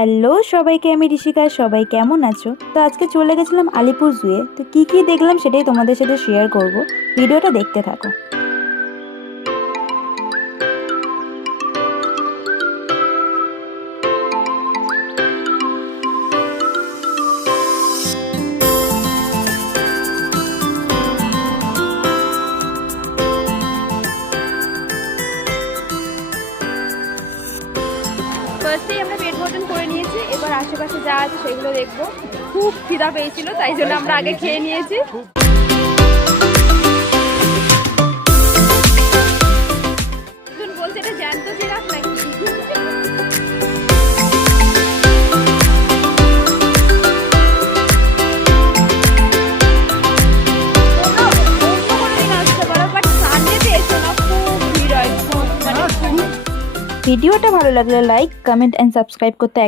Hello সবাইকে, আমি ঋষিকা। সবাই কেমন আছো? তো আজকে চলে গেছিলাম আলিপুর জুয়ে। তো কি দেখলাম সেটাই তোমাদের সাথে শেয়ার করব। ভিডিওটা দেখতে থাকো। ফার্স্টেই আমরা পেট ভোজন করে নিয়েছি, এবার আশেপাশে যা আছে সেগুলো দেখবো। খুব খিদা পেয়েছিল, তাই জন্য আমরা আগে খেয়ে নিয়েছি। একজন বলছে এটা জ্যান্ত জিরাফ নাকি। ভিডিওটা ভালো লাগলে লাইক, কমেন্ট এন্ড সাবস্ক্রাইব করতে